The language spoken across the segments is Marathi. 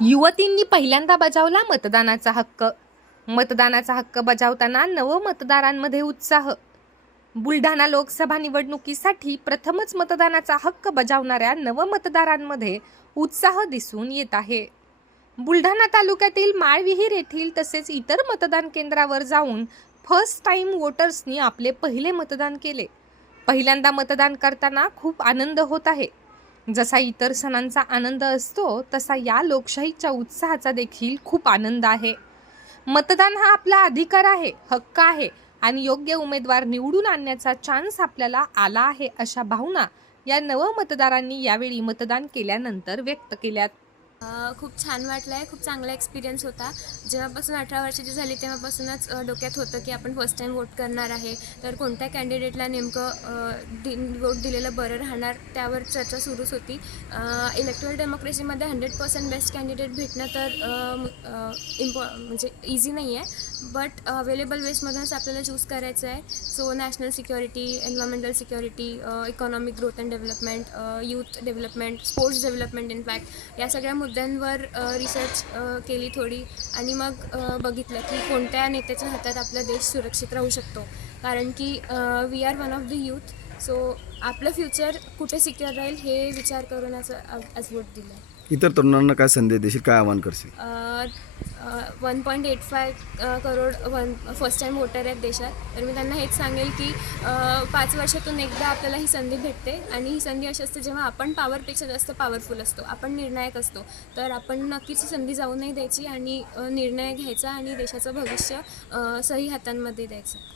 युवतींनी पहिल्यांदा बजावला मतदानाचा हक्क. मतदानाचा हक्क बजावताना नवमतदारांमध्ये उत्साह. बुलढाणा लोकसभा निवडणुकीसाठी प्रथमच मतदानाचा हक्क बजावणाऱ्या नवमतदारांमध्ये उत्साह दिसून येत आहे. बुलढाणा तालुक्यातील माळविहीर येथील तसेच इतर मतदान केंद्रावर जाऊन फर्स्ट टाइम वोटर्सनी आपले पहिले मतदान केले. पहिल्यांदा मतदान करताना खूप आनंद होत आहे. जसा इतर सणांचा आनंद असतो तसा या लोकशाहीच्या उत्साहाचा देखील खूप आनंद आहे. मतदान हा आपला अधिकार आहे हक्क आहे आणि योग्य उमेदवार निवडून आणण्याचा चान्स आपल्याला आला आहे अशा भावना या नव मतदारांनी यावेळी मतदान केल्यानंतर व्यक्त केल्यात. खूप छान वाटलं आहे खूप चांगला एक्सपिरियन्स होता. जेव्हापासून अठरा वर्षाची झाली तेव्हापासूनच डोक्यात होतं की आपण फर्स्ट टाईम वोट करणार आहे. तर कोणत्या कॅन्डिडेटला नेमकं दि वोट दिलेलं बरं राहणार त्यावर चर्चा सुरूच होती. इलेक्ट्रॉल डेमोक्रेसीमध्ये हंड्रेड पर्सेंट बेस्ट कॅन्डिडेट भेटणं तर इम्पॉ म्हणजे इझी नाही आहे बट अवेलेबल वेस्टमधूनच आपल्याला चूज करायचं आहे. So national security environmental security economic growth and development youth development sports development in fact या सगळ्या मुद्द्यांवर रिसर्च केली थोडी आणि मग बघितलं की कोणत्या नेत्याच्या हातात आपला देश सुरक्षित राहू शकतो. कारण की we are one of the youth so आपलं फ्युचर कुठे सिक्युअर राहील हे विचार करून असं आज वोट दिलं इतर तरुणांना काय संदेश देशील? काय आवाहन करशील? One point eight five crore one first time voter आहेत देशात. तर मी त्यांना हेच सांगेल की पाच वर्षातून एकदा आपल्याला ही संधी भेटते आणि ही संधी अशी असते जेव्हा आपण पॉवरपेक्षा जास्त पॉवरफुल असतो आपण निर्णायक असतो. तर आपण नक्कीच ही संधी जाऊ नाही द्यायची आणि निर्णय घ्यायचा आणि देशाचं भविष्य सही हातांमध्ये द्यायचं.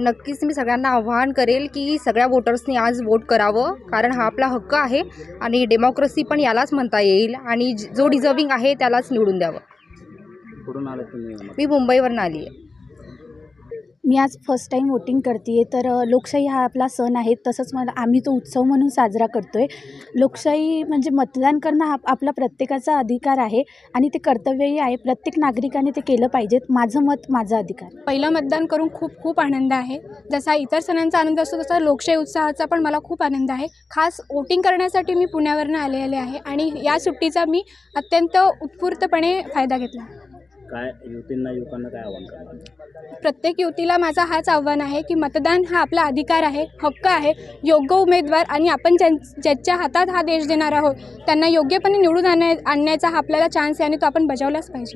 नक्कीच मी सगळ्यांना आवाहन करेल की सगळ्या वोटर्सनी आज वोट करावं कारण हा आपला हक्क आहे आणि डेमोक्रेसी पण यालाच म्हणता येईल आणि जो डिझर्विंग आहे त्यालाच निवडून द्यावं. कुठून आले तुम्ही? मी मुंबईवरून आली आहे. मी आज फर्स्ट टाईम वोटिंग करते आहे तर लोकशाही हा आपला सण आहे. तसंच मला आम्ही तो उत्सव म्हणून साजरा करतो आहे लोकशाही म्हणजे मतदान करणं हा आपला प्रत्येकाचा अधिकार आहे आणि ते कर्तव्यही आहे. प्रत्येक नागरिकाने ते केलं पाहिजेत. माझं मत माझा अधिकार. पहिलं मतदान करून खूप खूप आनंद आहे. जसा इतर सणांचा आनंद असतो तसा लोकशाही उत्साहाचा पण मला खूप आनंद आहे. खास वोटिंग करण्यासाठी मी पुण्यावरनं आलेले आहे आणि या सुट्टीचा मी अत्यंत उत्स्फूर्तपणे फायदा घेतला. काय युवतींना युवकांना काय आव्हान करणार? प्रत्येक युवतीला माझा हाच आव्हान आहे की मतदान हा आपला अधिकार आहे हक्क आहे योग्य उमेदवार आणि आपण ज्यां ज्याच्या हातात हा देश देणार आहोत त्यांना योग्यपणे निवडून आणण्या आणण्याचा हा आपल्याला चान्स आहे आणि तो आपण बजावलाच पाहिजे.